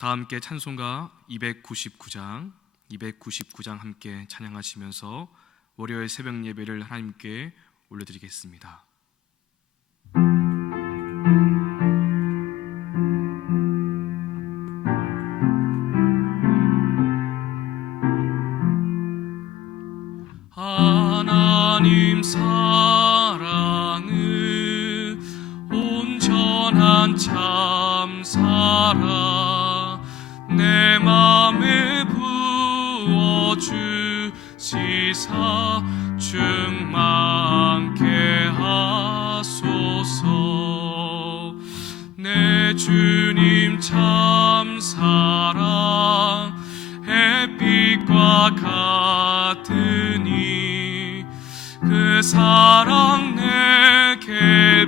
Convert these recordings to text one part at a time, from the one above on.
다 함께 찬송가 299장 함께 찬양하시면서 월요일 새벽 예배를 하나님께 올려드리겠습니다. 하나님 사랑은 온전한 참사랑 내 맘에 부어주시사 충만케 하소서. 내 주님 참사랑 햇빛과 같으니 그 사랑 내게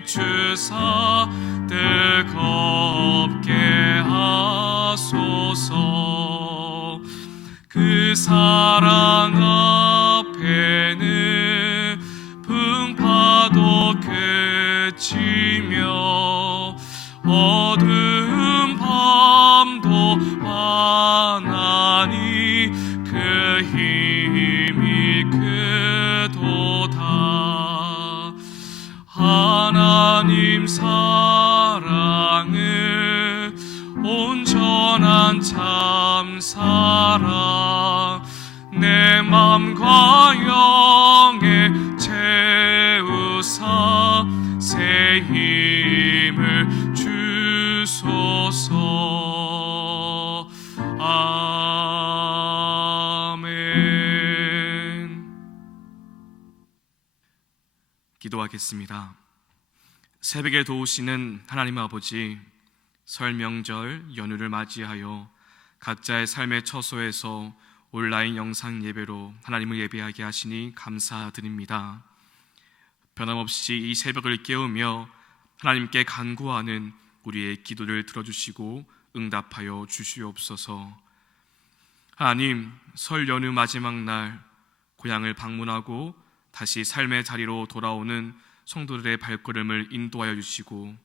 비추사 뜨겁게 하소서. 그 사랑 앞에는 풍파도 그치며 어두운 밤도 환하니 그 힘이 크도다. 하나님 사랑은 온전한 참사랑 내 맘과 영에 채우사 새 힘을 주소서. 아멘. 기도하겠습니다. 새벽에 도우시는 하나님 아버지, 설 명절 연휴를 맞이하여 각자의 삶의 처소에서 온라인 영상 예배로 하나님을 예배하게 하시니 감사드립니다. 변함없이 이 새벽을 깨우며 하나님께 간구하는 우리의 기도를 들어주시고 응답하여 주시옵소서. 하나님, 설 연휴 마지막 날 고향을 방문하고 다시 삶의 자리로 돌아오는 성도들의 발걸음을 인도하여 주시고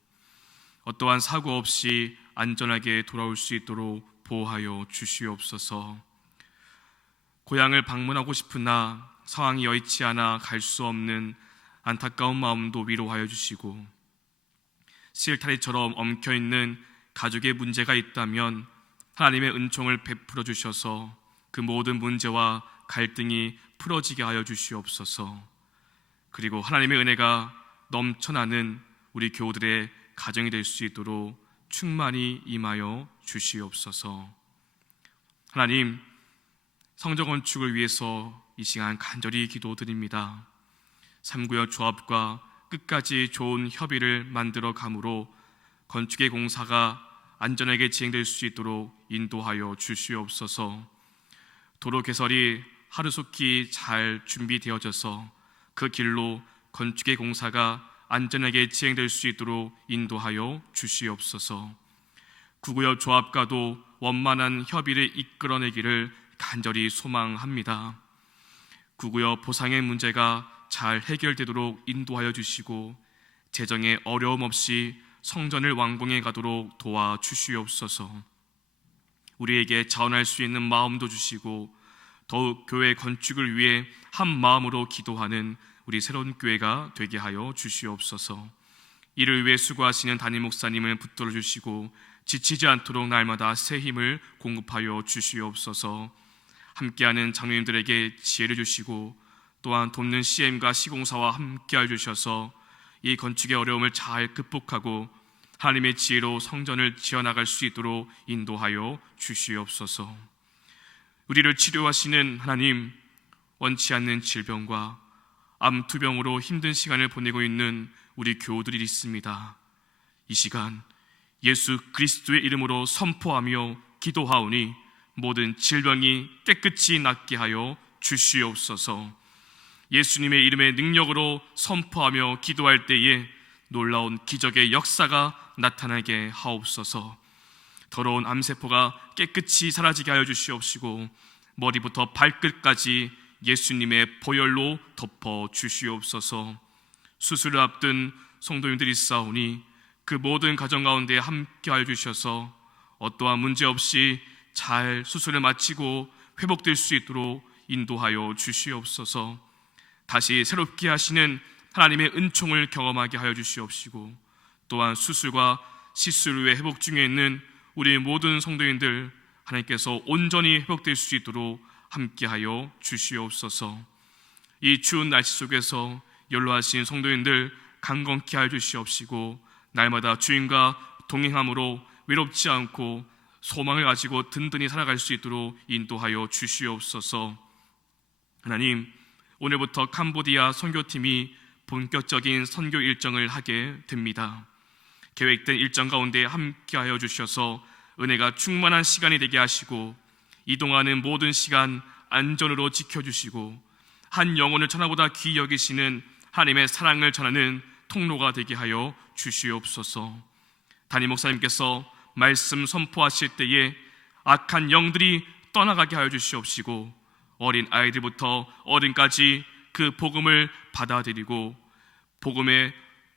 어떠한 사고 없이 안전하게 돌아올 수 있도록 보호하여 주시옵소서. 고향을 방문하고 싶으나 상황이 여의치 않아 갈 수 없는 안타까운 마음도 위로하여 주시고 실타리처럼 엉켜있는 가족의 문제가 있다면 하나님의 은총을 베풀어 주셔서 그 모든 문제와 갈등이 풀어지게 하여 주시옵소서. 그리고 하나님의 은혜가 넘쳐나는 우리 교우들의 가정이 될 수 있도록 충만히 임하여 주시옵소서. 하나님, 성전 건축을 위해서 이 시간 간절히 기도드립니다. 삼구역 조합과 끝까지 좋은 협의를 만들어 가므로 건축의 공사가 안전하게 진행될 수 있도록 인도하여 주시옵소서. 도로 개설이 하루속히 잘 준비되어져서 그 길로 건축의 공사가 안전하게 진행될 수 있도록 인도하여 주시옵소서. 구구역 조합과도 원만한 협의를 이끌어내기를 간절히 소망합니다. 구구역 보상의 문제가 잘 해결되도록 인도하여 주시고 재정에 어려움 없이 성전을 완공해 가도록 도와주시옵소서. 우리에게 자원할 수 있는 마음도 주시고 더욱 교회 건축을 위해 한 마음으로 기도하는 우리 새로운 교회가 되게 하여 주시옵소서. 이를 위해 수고하시는 담임 목사님을 붙들어 주시고 지치지 않도록 날마다 새 힘을 공급하여 주시옵소서. 함께하는 장로님들에게 지혜를 주시고 또한 돕는 CM과 시공사와 함께하여 주셔서 이 건축의 어려움을 잘 극복하고 하나님의 지혜로 성전을 지어나갈 수 있도록 인도하여 주시옵소서. 우리를 치료하시는 하나님, 원치 않는 질병과 암투병으로 힘든 시간을 보내고 있는 우리 교우들이 있습니다. 이 시간 예수 그리스도의 이름으로 선포하며 기도하오니 모든 질병이 깨끗이 낫게 하여 주시옵소서. 예수님의 이름의 능력으로 선포하며 기도할 때에 놀라운 기적의 역사가 나타나게 하옵소서. 더러운 암세포가 깨끗이 사라지게 하여 주시옵시고 머리부터 발끝까지 예수님의 보혈로 덮어 주시옵소서. 수술을 앞둔 성도님들이 있사오니 그 모든 가정 가운데 함께하여 주셔서 어떠한 문제 없이 잘 수술을 마치고 회복될 수 있도록 인도하여 주시옵소서. 다시 새롭게 하시는 하나님의 은총을 경험하게 하여 주시옵시고, 또한 수술과 시술 후에 회복 중에 있는 우리 모든 성도인들 하나님께서 온전히 회복될 수 있도록 함께하여 주시옵소서. 이 추운 날씨 속에서 연로하신 성도인들 강건케 하여 주시옵시고, 날마다 주님과 동행함으로 외롭지 않고 소망을 가지고 든든히 살아갈 수 있도록 인도하여 주시옵소서. 하나님, 오늘부터 캄보디아 선교팀이 본격적인 선교 일정을 하게 됩니다. 계획된 일정 가운데 함께하여 주셔서 은혜가 충만한 시간이 되게 하시고, 이동하는 모든 시간 안전으로 지켜주시고, 한 영혼을 천하보다 귀히 여기시는 하나님의 사랑을 전하는 통로가 되게 하여 주시옵소서. 담임 목사님께서 말씀 선포하실 때에 악한 영들이 떠나가게 하여 주시옵시고, 어린 아이들부터 어른까지 그 복음을 받아들이고 복음의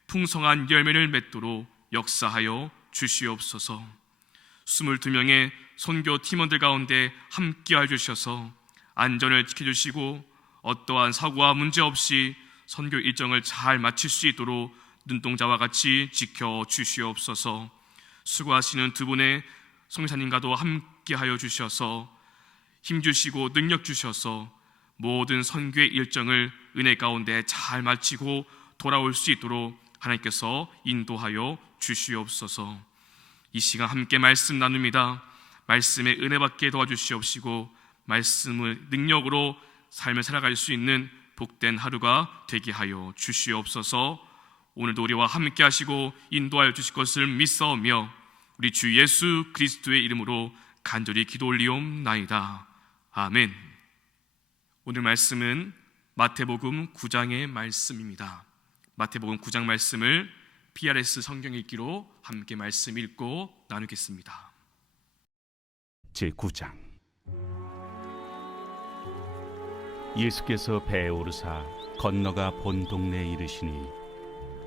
풍성한 열매를 맺도록 역사하여 주시옵소서. 22명의 선교 팀원들 가운데 함께해 주셔서 안전을 지켜주시고 어떠한 사고와 문제 없이 선교 일정을 잘 마칠 수 있도록 눈동자와 같이 지켜주시옵소서. 수고하시는 두 분의 성사님과도 함께하여 주셔서 힘주시고 능력 주셔서 모든 선교의 일정을 은혜 가운데 잘 마치고 돌아올 수 있도록 하나님께서 인도하여 주시옵소서. 이 시간 함께 말씀 나눕니다. 말씀의 은혜 받게 도와주시옵시고, 말씀의 능력으로 삶을 살아갈 수 있는 복된 하루가 되게 하여 주시옵소서. 오늘도 우리와 함께 하시고 인도하여 주실 것을 믿사오며 우리 주 예수 그리스도의 이름으로 간절히 기도 올리옵나이다. 아멘. 오늘 말씀은 마태복음 9장의 말씀입니다. 마태복음 9장 말씀을 PRS 성경 읽기로 함께 말씀 읽고 나누겠습니다. 제9장. 예수께서 배에 오르사 건너가 본 동네에 이르시니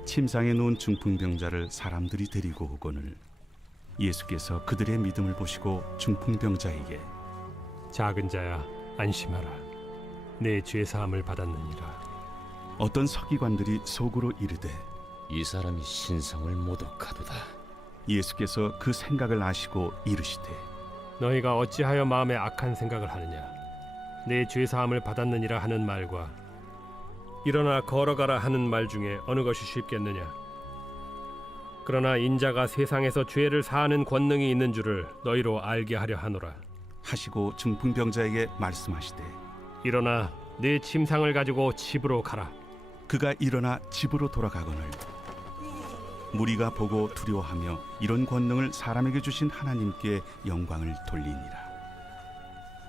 침상에 누운 중풍병자를 사람들이 데리고 오거늘 예수께서 그들의 믿음을 보시고 중풍병자에게 작은 자야, 안심하라. 내 죄 사함을 받았느니라. 어떤 서기관들이 속으로 이르되 이 사람이 신성을 모독하도다. 예수께서 그 생각을 아시고 이르시되 너희가 어찌하여 마음에 악한 생각을 하느냐. 내 죄 사함을 받았느니라 하는 말과 일어나 걸어가라 하는 말 중에 어느 것이 쉽겠느냐. 그러나 인자가 세상에서 죄를 사하는 권능이 있는 줄을 너희로 알게 하려 하노라. 하시고 중풍병자에게 말씀하시되 일어나 내 침상을 가지고 집으로 가라. 그가 일어나 집으로 돌아가거늘 무리가 보고 두려워하며 이런 권능을 사람에게 주신 하나님께 영광을 돌리니라.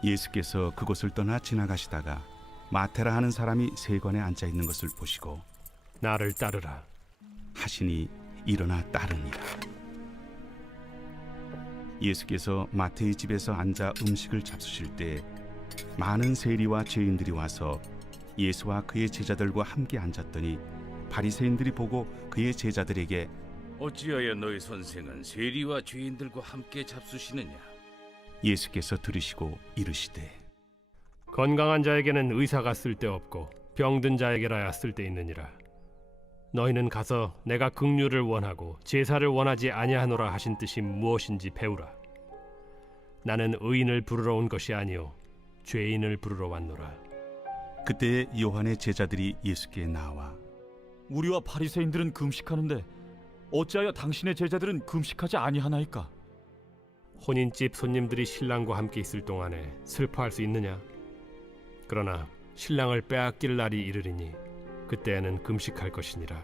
예수께서 그곳을 떠나 지나가시다가 마테라 하는 사람이 세관에 앉아 있는 것을 보시고 나를 따르라 하시니 일어나 따르니라. 예수께서 마태의 집에서 앉아 음식을 잡수실 때 많은 세리와 죄인들이 와서 예수와 그의 제자들과 함께 앉았더니 바리새인들이 보고 그의 제자들에게 어찌하여 너희 선생은 세리와 죄인들과 함께 잡수시느냐? 예수께서 들으시고 이르시되 건강한 자에게는 의사가 쓸데없고 병든 자에게라야 쓸데있느니라. 너희는 가서 내가 긍휼을 원하고 제사를 원하지 아니하노라 하신 뜻이 무엇인지 배우라. 나는 의인을 부르러 온 것이 아니요 죄인을 부르러 왔노라. 그때 요한의 제자들이 예수께 나와 우리와 바리새인들은 금식하는데 어찌하여 당신의 제자들은 금식하지 아니하나이까? 혼인집 손님들이 신랑과 함께 있을 동안에 슬퍼할 수 있느냐? 그러나 신랑을 빼앗길 날이 이르리니 그때에는 금식할 것이니라.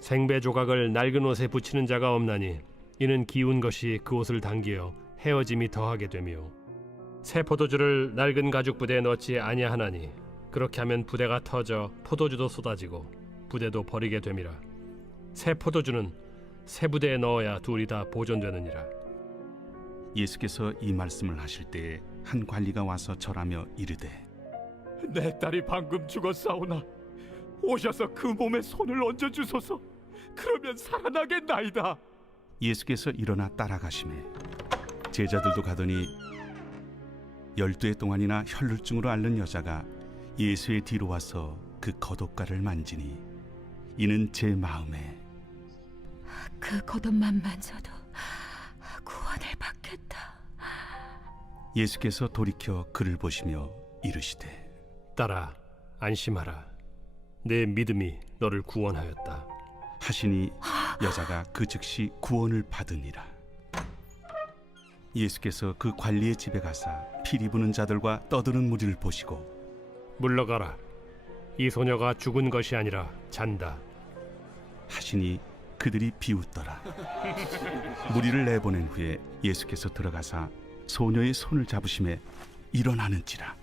생배 조각을 낡은 옷에 붙이는 자가 없나니 이는 기운 것이 그 옷을 당기어 헤어짐이 더하게 되며 새 포도주를 낡은 가죽 부대에 넣지 아니하나니 그렇게 하면 부대가 터져 포도주도 쏟아지고 부대도 버리게 됨이라. 새 포도주는 새 부대에 넣어야 둘이 다 보존되느니라. 예수께서 이 말씀을 하실 때에 한 관리가 와서 절하며 이르되 내 딸이 방금 죽었사오나 오셔서 그 몸에 손을 얹어 주소서. 그러면 살아나겠나이다. 예수께서 일어나 따라가시매 제자들도 가더니 12해 동안이나 혈루증으로 앓는 여자가 예수의 뒤로 와서 그 겉옷가를 만지니 이는 제 마음에 그 겉옷만 만져도 구원을 받겠다. 예수께서 돌이켜 그를 보시며 이르시되 딸아, 안심하라. 내 믿음이 너를 구원하였다. 하시니 여자가 그 즉시 구원을 받으니라. 예수께서 그 관리의 집에 가사 피리 부는 자들과 떠드는 무리를 보시고 물러가라. 이 소녀가 죽은 것이 아니라 잔다. 하시니 그들이 비웃더라. 무리를 내보낸 후에 예수께서 들어가사 소녀의 손을 잡으심에 일어나는지라.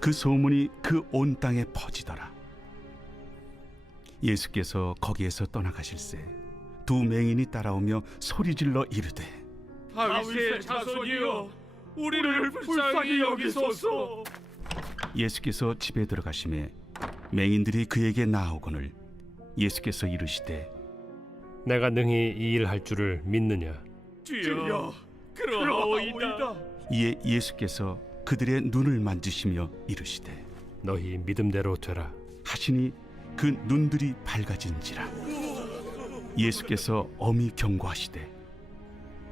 그 소문이 그 온 땅에 퍼지더라. 예수께서 거기에서 떠나가실새 두 맹인이 따라오며 소리질러 이르되 다윗의 자손이여, 우리를 불쌍히 여기소서. 예수께서 집에 들어가심에 맹인들이 그에게 나아오거늘 예수께서 이르시되 내가 능히 이 일 할 줄을 믿느냐? 주여, 그러하오이다. 이에 예수께서 그들의 눈을 만지시며 이르시되 너희 믿음대로 되라. 하시니 그 눈들이 밝아진지라. 예수께서 엄히 경고하시되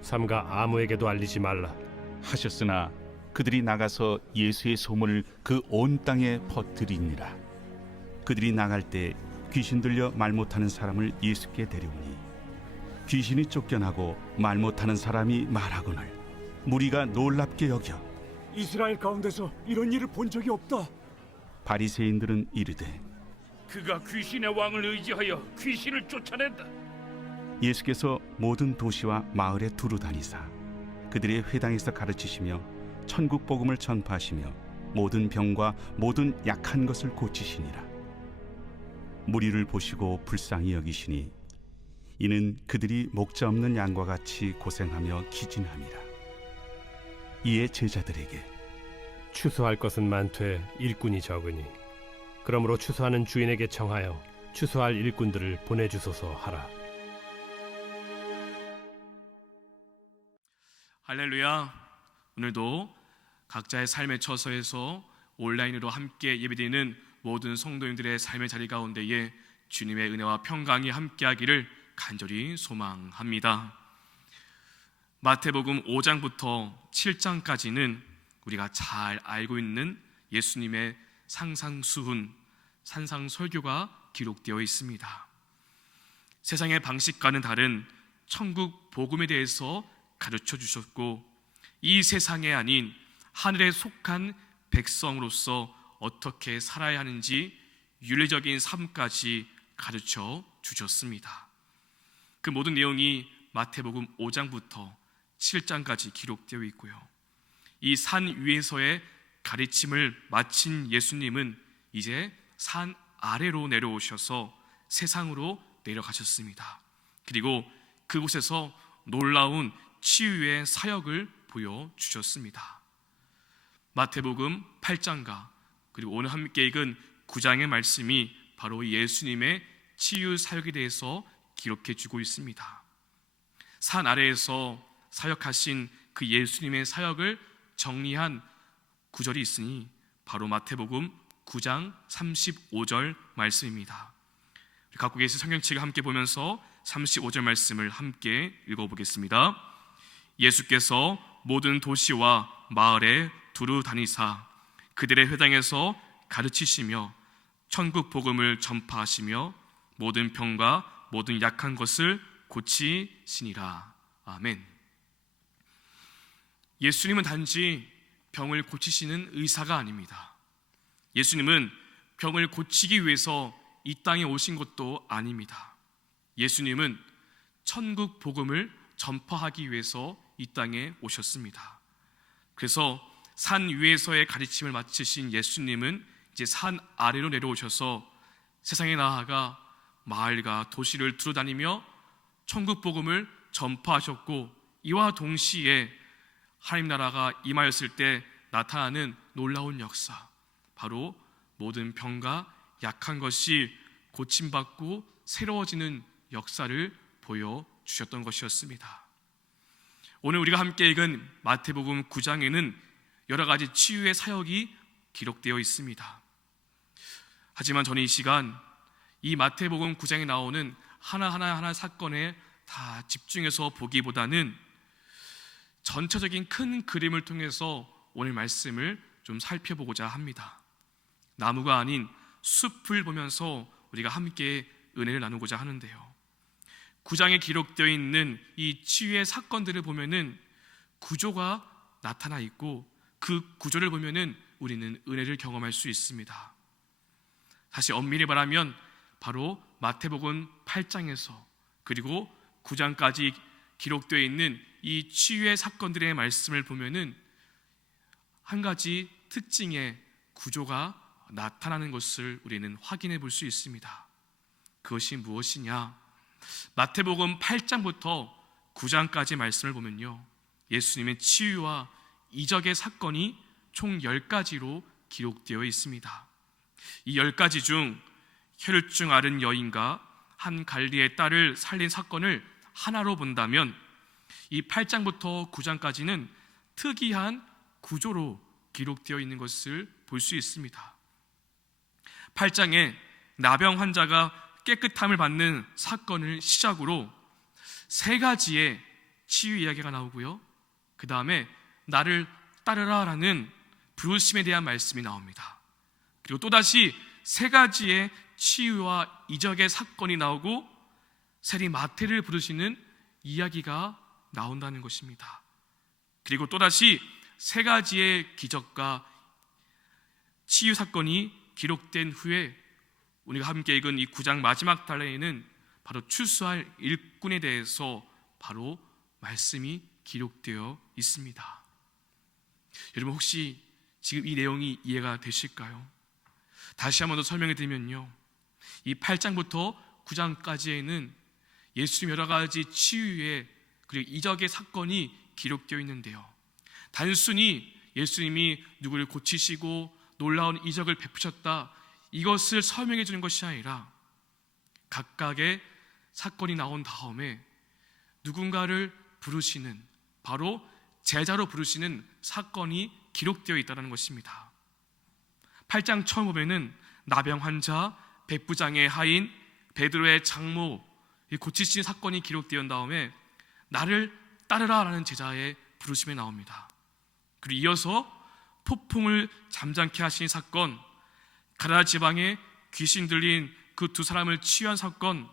삼가 아무에게도 알리지 말라. 하셨으나 그들이 나가서 예수의 소문을 그 온 땅에 퍼뜨리니라. 그들이 나갈 때 귀신 들려 말 못하는 사람을 예수께 데려오니 귀신이 쫓겨나고 말 못하는 사람이 말하거늘 무리가 놀랍게 여겨 이스라엘 가운데서 이런 일을 본 적이 없다. 바리새인들은 이르되 그가 귀신의 왕을 의지하여 귀신을 쫓아낸다. 예수께서 모든 도시와 마을에 두루 다니사 그들의 회당에서 가르치시며 천국 복음을 전파하시며 모든 병과 모든 약한 것을 고치시니라. 무리를 보시고 불쌍히 여기시니 이는 그들이 목자 없는 양과 같이 고생하며 기진함이라. 이에 제자들에게 추수할 것은 많되 일꾼이 적으니 그러므로 추수하는 주인에게 청하여 추수할 일꾼들을 보내주소서 하라. 할렐루야. 오늘도 각자의 삶의 처소에서 온라인으로 함께 예배드리는 모든 성도님들의 삶의 자리 가운데에 주님의 은혜와 평강이 함께하기를 간절히 소망합니다. 마태복음 5장부터 7장까지는 우리가 잘 알고 있는 예수님의 상상수훈, 산상설교가 기록되어 있습니다. 세상의 방식과는 다른 천국 복음에 대해서 가르쳐 주셨고 이 세상에 아닌 하늘에 속한 백성으로서 어떻게 살아야 하는지 윤리적인 삶까지 가르쳐 주셨습니다. 그 모든 내용이 마태복음 5장부터 7장까지 기록되어 있고요. 이 산 위에서의 가르침을 마친 예수님은 이제 산 아래로 내려오셔서 세상으로 내려가셨습니다. 그리고 그곳에서 놀라운 치유의 사역을 보여주셨습니다. 마태복음 8장과 그리고 오늘 함께 읽은 9장의 말씀이 바로 예수님의 치유 사역에 대해서 기록해주고 있습니다. 산 아래에서 사역하신 그 예수님의 사역을 정리한 구절이 있으니 바로 마태복음 9장 35절 말씀입니다. 갖고 계신 성경책을 함께 보면서 35절 말씀을 함께 읽어보겠습니다. 예수께서 모든 도시와 마을에 두루 다니사 그들의 회당에서 가르치시며 천국 복음을 전파하시며 모든 병과 모든 약한 것을 고치시니라. 아멘. 예수님은 단지 병을 고치시는 의사가 아닙니다. 예수님은 병을 고치기 위해서 이 땅에 오신 것도 아닙니다. 예수님은 천국 복음을 전파하기 위해서 이 땅에 오셨습니다. 그래서 산 위에서의 가르침을 마치신 예수님은 이제 산 아래로 내려오셔서 세상에 나아가 마을과 도시를 두루다니며 천국 복음을 전파하셨고 이와 동시에 하나님 나라가 임하였을 때 나타나는 놀라운 역사, 바로 모든 병과 약한 것이 고침받고 새로워지는 역사를 보여주셨던 것이었습니다. 오늘 우리가 함께 읽은 마태복음 9장에는 여러 가지 치유의 사역이 기록되어 있습니다. 하지만 저는 이 시간 이 마태복음 9장에 나오는 하나하나 사건에 다 집중해서 보기보다는 전체적인 큰 그림을 통해서 오늘 말씀을 좀 살펴보고자 합니다. 나무가 아닌 숲을 보면서 우리가 함께 은혜를 나누고자 하는데요. 9장에 기록되어 있는 이 치유의 사건들을 보면은 구조가 나타나 있고 그 구조를 보면은 우리는 은혜를 경험할 수 있습니다. 다시 엄밀히 말하면 바로 마태복음 8장에서 그리고 9장까지 기록되어 있는 이 치유의 사건들의 말씀을 보면은 한 가지 특징의 구조가 나타나는 것을 우리는 확인해 볼 수 있습니다. 그것이 무엇이냐? 마태복음 8장부터 9장까지 말씀을 보면요, 예수님의 치유와 이적의 사건이 총 10가지로 기록되어 있습니다. 이 10가지 중 혈루증 앓은 여인과 한 관리의 딸을 살린 사건을 하나로 본다면 이 8장부터 9장까지는 특이한 구조로 기록되어 있는 것을 볼 수 있습니다. 8장에 나병 환자가 깨끗함을 받는 사건을 시작으로 3가지의 치유 이야기가 나오고요, 그 다음에 나를 따르라 라는 부르심에 대한 말씀이 나옵니다. 그리고 또다시 3가지의 치유와 이적의 사건이 나오고 세리 마태를 부르시는 이야기가 나온다는 것입니다. 그리고 또다시 3가지의 기적과 치유 사건이 기록된 후에 우리가 함께 읽은 이 9장 마지막 단락에는 바로 출소할 일꾼에 대해서 바로 말씀이 기록되어 있습니다. 여러분, 혹시 지금 이 내용이 이해가 되실까요? 다시 한번 더 설명해 드리면요, 이 8장부터 9장까지에는 예수님 여러 가지 치유의 그리고 이적의 사건이 기록되어 있는데요, 단순히 예수님이 누구를 고치시고 놀라운 이적을 베푸셨다, 이것을 설명해 주는 것이 아니라 각각의 사건이 나온 다음에 누군가를 부르시는, 바로 제자로 부르시는 사건이 기록되어 있다는 것입니다. 8장 처음 보면은 나병 환자, 백부장의 하인, 베드로의 장모 고치신 사건이 기록되어 다음에 나를 따르라 라는 제자의 부르심이 나옵니다. 그리고 이어서 폭풍을 잠잠케 하신 사건, 가라다 지방에 귀신 들린 그 2사람을 치유한 사건,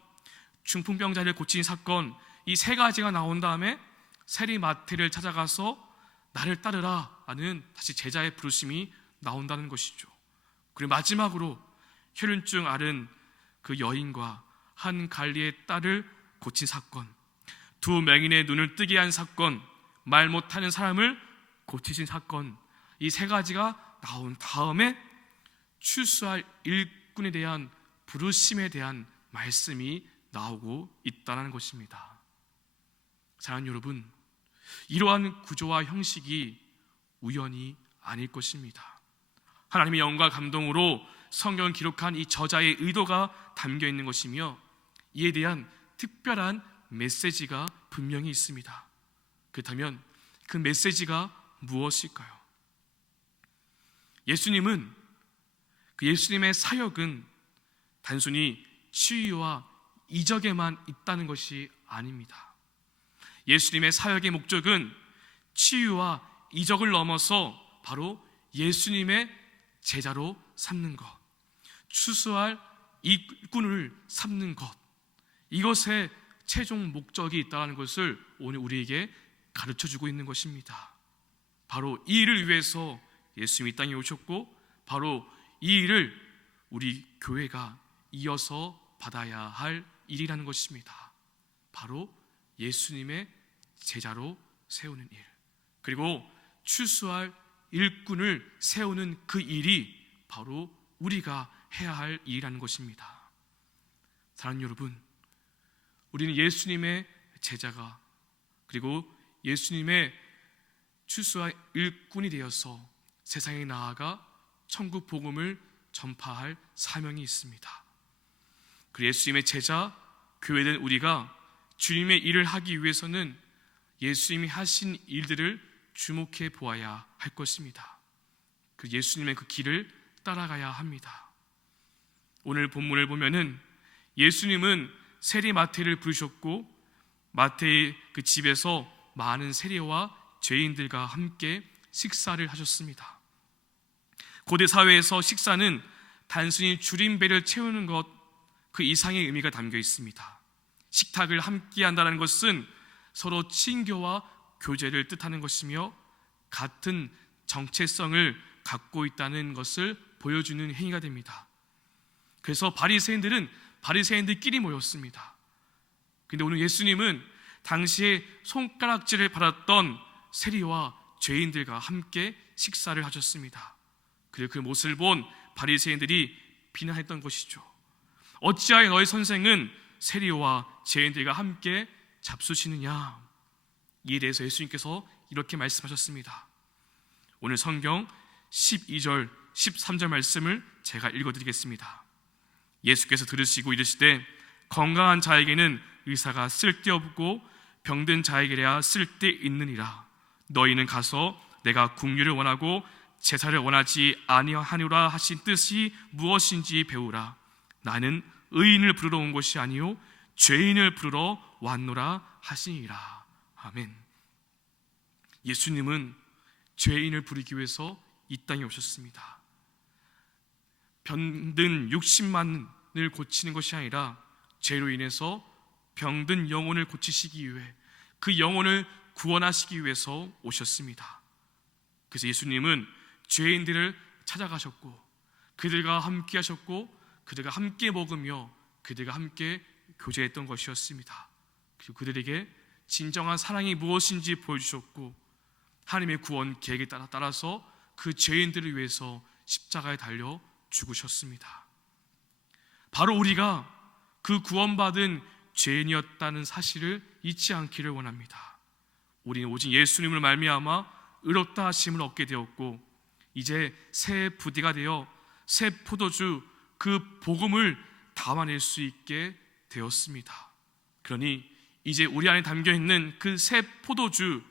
중풍병자를 고친 사건, 이 3가지가 나온 다음에 세리 마태를 찾아가서 나를 따르라 하는 다시 제자의 부르심이 나온다는 것이죠. 그리고 마지막으로 혈흔증 앓은 그 여인과 한 관리의 딸을 고친 사건, 2 맹인의 눈을 뜨게 한 사건, 말 못하는 사람을 고치신 사건, 이 3가지가 나온 다음에 출소할 일꾼에 대한 부르심에 대한 말씀이 나오고 있다는 것입니다. 사랑하는 여러분, 이러한 구조와 형식이 우연이 아닐 것입니다. 하나님의 영과 감동으로 성경을 기록한 이 저자의 의도가 담겨 있는 것이며 이에 대한 특별한 메시지가 분명히 있습니다. 그렇다면 그 메시지가 무엇일까요? 예수님의 사역은 단순히 치유와 이적에만 있다는 것이 아닙니다. 예수님의 사역의 목적은 치유와 이적을 넘어서 바로 예수님의 제자로 삼는 것, 추수할 일꾼을 삼는 것, 이것에 최종 목적이 있다는 것을 오늘 우리에게 가르쳐주고 있는 것입니다. 바로 이 일을 위해서 예수님이 이 땅에 오셨고 바로 이 일을 우리 교회가 이어서 받아야 할 일이라는 것입니다. 바로 예수님의 제자로 세우는 일, 그리고 추수할 일꾼을 세우는 그 일이 바로 우리가 해야 할 일이라는 것입니다. 사랑하는 여러분, 우리는 예수님의 제자가 그리고 예수님의 추수할 일꾼이 되어서 세상에 나아가 천국 복음을 전파할 사명이 있습니다. 그 예수님의 제자, 교회된 우리가 주님의 일을 하기 위해서는 예수님이 하신 일들을 주목해 보아야 할 것입니다. 그 예수님의 그 길을 따라가야 합니다. 오늘 본문을 보면은 예수님은 세리 마태를 부르셨고 마태의 그 집에서 많은 세리와 죄인들과 함께 식사를 하셨습니다. 고대 사회에서 식사는 단순히 줄인 배를 채우는 것 그 이상의 의미가 담겨 있습니다. 식탁을 함께 한다는 것은 서로 친교와 교제를 뜻하는 것이며 같은 정체성을 갖고 있다는 것을 보여주는 행위가 됩니다. 그래서 바리새인들은 바리새인들끼리 모였습니다. 근데 오늘 예수님은 당시에 손가락질을 받았던 세리와 죄인들과 함께 식사를 하셨습니다. 그리고 그 모습을 본 바리새인들이 비난했던 것이죠. 어찌하여 너희 선생은 세리와 죄인들과 함께 잡수시느냐? 이에 대해서 예수님께서 이렇게 말씀하셨습니다. 오늘 성경 12절 13절 말씀을 제가 읽어드리겠습니다. 예수께서 들으시고 이르시되 건강한 자에게는 의사가 쓸데없고 병든 자에게야 쓸데있느니라. 너희는 가서 내가 긍휼을 원하고 제사를 원하지 아니하노라 하신 뜻이 무엇인지 배우라. 나는 의인을 부르러 온 것이 아니요 죄인을 부르러 왔노라 하시니라. 아멘. 예수님은 죄인을 부르기 위해서 이 땅에 오셨습니다. 병든 60만을 고치는 것이 아니라 죄로 인해서 병든 영혼을 고치시기 위해 그 영혼을 구원하시기 위해서 오셨습니다. 그래서 예수님은 죄인들을 찾아가셨고 그들과 함께 하셨고 그들과 함께 먹으며 그들과 함께 교제했던 것이었습니다. 그리고 그들에게 진정한 사랑이 무엇인지 보여주셨고 하나님의 구원 계획에 따라서 그 죄인들을 위해서 십자가에 달려 죽으셨습니다. 바로 우리가 그 구원받은 죄인이었다는 사실을 잊지 않기를 원합니다. 우리는 오직 예수님을 말미암아 의롭다 하심을 얻게 되었고 이제 새 부대가 되어 새 포도주 그 복음을 담아낼 수 있게 되었습니다. 그러니 이제 우리 안에 담겨있는 그 새 포도주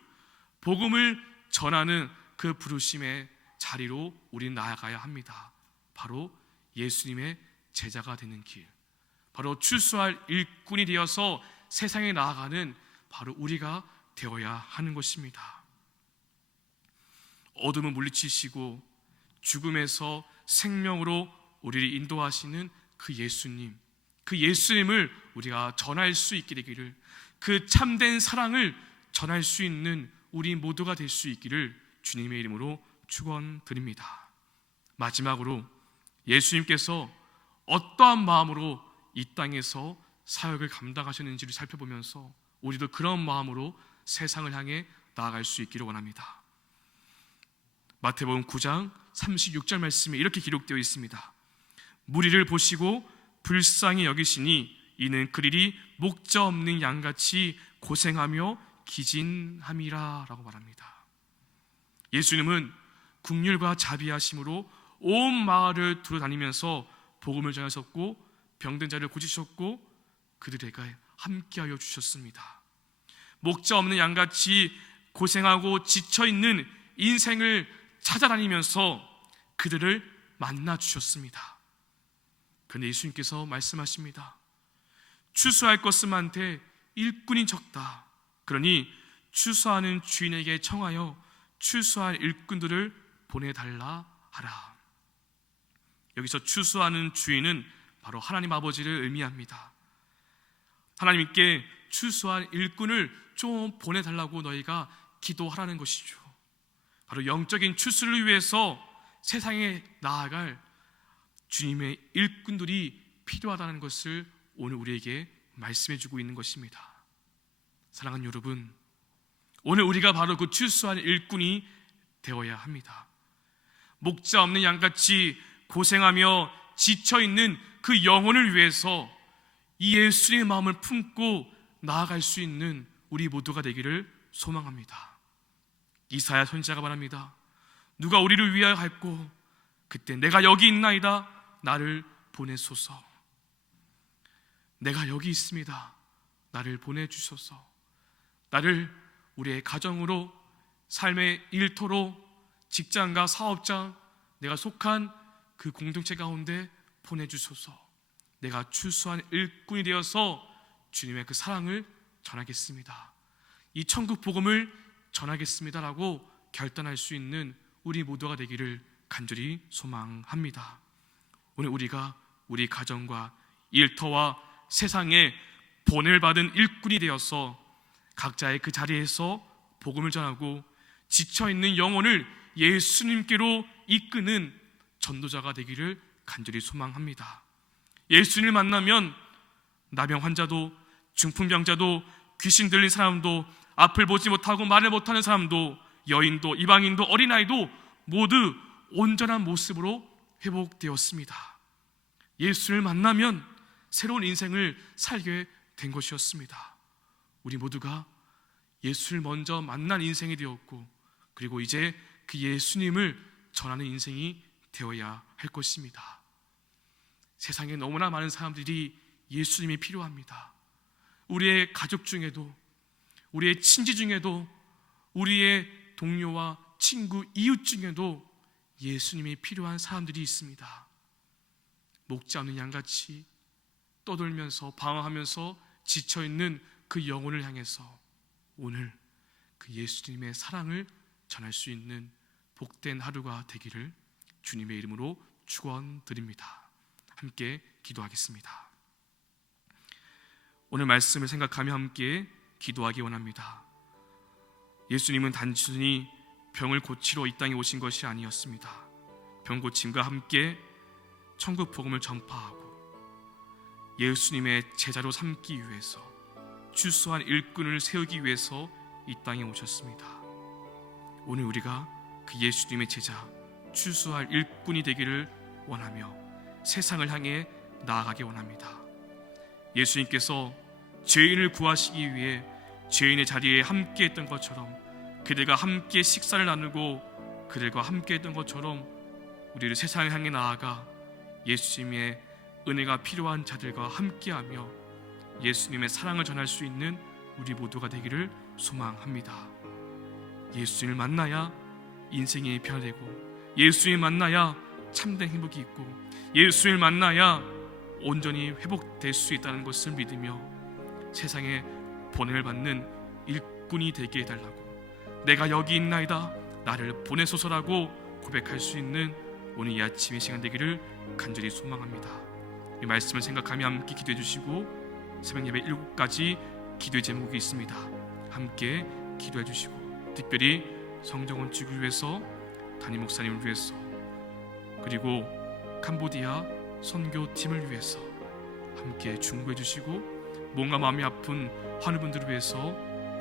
복음을 전하는 그 부르심의 자리로 우리는 나아가야 합니다. 바로 예수님의 제자가 되는 길, 바로 출소할 일꾼이 되어서 세상에 나아가는 바로 우리가 되어야 하는 것입니다. 어둠을 물리치시고 죽음에서 생명으로 우리를 인도하시는 그 예수님, 그 예수님을 우리가 전할 수 있게 되기를, 그 참된 사랑을 전할 수 있는 우리 모두가 될 수 있기를 주님의 이름으로 축원드립니다. 마지막으로 예수님께서 어떠한 마음으로 이 땅에서 사역을 감당하셨는지를 살펴보면서 우리도 그런 마음으로 세상을 향해 나아갈 수 있기를 원합니다. 마태복음 9장 36절 말씀에 이렇게 기록되어 있습니다. 무리를 보시고 불쌍히 여기시니 이는 그들이 목자 없는 양같이 고생하며 기진함이라 라고 말합니다. 예수님은 긍휼과 자비하심으로 온 마을을 두루다니면서 복음을 전하셨고 병든 자를 고치셨고 그들에게 함께하여 주셨습니다. 목자 없는 양같이 고생하고 지쳐있는 인생을 찾아다니면서 그들을 만나 주셨습니다. 그런데 예수님께서 말씀하십니다. 추수할 것은 많되 일꾼이 적다. 그러니 추수하는 주인에게 청하여 추수할 일꾼들을 보내달라 하라. 여기서 추수하는 주인은 바로 하나님 아버지를 의미합니다. 하나님께 추수할 일꾼을 좀 보내달라고 너희가 기도하라는 것이죠. 바로 영적인 추수를 위해서 세상에 나아갈 주님의 일꾼들이 필요하다는 것을 오늘 우리에게 말씀해주고 있는 것입니다. 사랑하는 여러분, 오늘 우리가 바로 그 추수한 일꾼이 되어야 합니다. 목자 없는 양같이 고생하며 지쳐있는 그 영혼을 위해서 이 예수님의 마음을 품고 나아갈 수 있는 우리 모두가 되기를 소망합니다. 이사야 선지자가 말합니다. 누가 우리를 위하여 갈고 그때 내가 여기 있나이다. 나를 보내소서. 내가 여기 있습니다. 나를 보내주소서. 나를 우리의 가정으로, 삶의 일터로, 직장과 사업장, 내가 속한 그 공동체 가운데 보내주소서. 내가 추수한 일꾼이 되어서 주님의 그 사랑을 전하겠습니다. 이 천국 복음을 전하겠습니다라고 결단할 수 있는 우리 모두가 되기를 간절히 소망합니다. 오늘 우리가 우리 가정과 일터와 세상에 보냄을 받은 일꾼이 되어서 각자의 그 자리에서 복음을 전하고 지쳐있는 영혼을 예수님께로 이끄는 전도자가 되기를 간절히 소망합니다. 예수님을 만나면 나병 환자도, 중풍병자도, 귀신 들린 사람도, 앞을 보지 못하고 말을 못하는 사람도, 여인도, 이방인도, 어린아이도 모두 온전한 모습으로 회복되었습니다. 예수를 만나면 새로운 인생을 살게 된 것이었습니다. 우리 모두가 예수를 먼저 만난 인생이 되었고, 그리고 이제 그 예수님을 전하는 인생이 되어야 할 것입니다. 세상에 너무나 많은 사람들이 예수님이 필요합니다. 우리의 가족 중에도, 우리의 친지 중에도, 우리의 동료와 친구, 이웃 중에도 예수님이 필요한 사람들이 있습니다. 목지 않는 양같이 떠돌면서 방황하면서 지쳐있는 그 영혼을 향해서 오늘 그 예수님의 사랑을 전할 수 있는 복된 하루가 되기를 주님의 이름으로 축원드립니다. 함께 기도하겠습니다. 오늘 말씀을 생각하며 함께 기도하기 원합니다. 예수님은 단순히 병을 고치러 이 땅에 오신 것이 아니었습니다. 병 고침과 함께 천국 복음을 전파하고 예수님의 제자로 삼기 위해서, 추수한 일꾼을 세우기 위해서 이 땅에 오셨습니다. 오늘 우리가 그 예수님의 제자, 추수할 일꾼이 되기를 원하며 세상을 향해 나아가기 원합니다. 예수님께서 죄인을 구하시기 위해 죄인의 자리에 함께 했던 것처럼, 그들과 함께 식사를 나누고 그들과 함께 했던 것처럼 우리를 세상을 향해 나아가 예수님의 은혜가 필요한 자들과 함께하며 예수님의 사랑을 전할 수 있는 우리 모두가 되기를 소망합니다. 예수님을 만나야 인생이 변화되고, 예수님을 만나야 참된 행복이 있고, 예수님을 만나야 온전히 회복될 수 있다는 것을 믿으며 세상에 보냄을 받는 일꾼이 되게 해달라고, 내가 여기 있나이다, 나를 보내소서라고 고백할 수 있는 오늘 이 아침의 시간 되기를 간절히 소망합니다. 이 말씀을 생각하며 함께 기도해 주시고, 새벽 예배 7가지 기도의 제목이 있습니다. 함께 기도해 주시고, 특별히 성정원 축을 위해서, 담임 목사님을 위해서, 그리고 캄보디아 선교팀을 위해서 함께 중보해 주시고, 몸과 마음이 아픈 환우분들을 위해서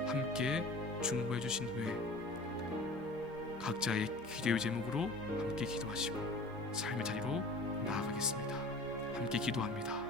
함께 중보해 주신 후에 각자의 기도의 제목으로 함께 기도하시고 삶의 자리로 나아가겠습니다. 함께 기도합니다.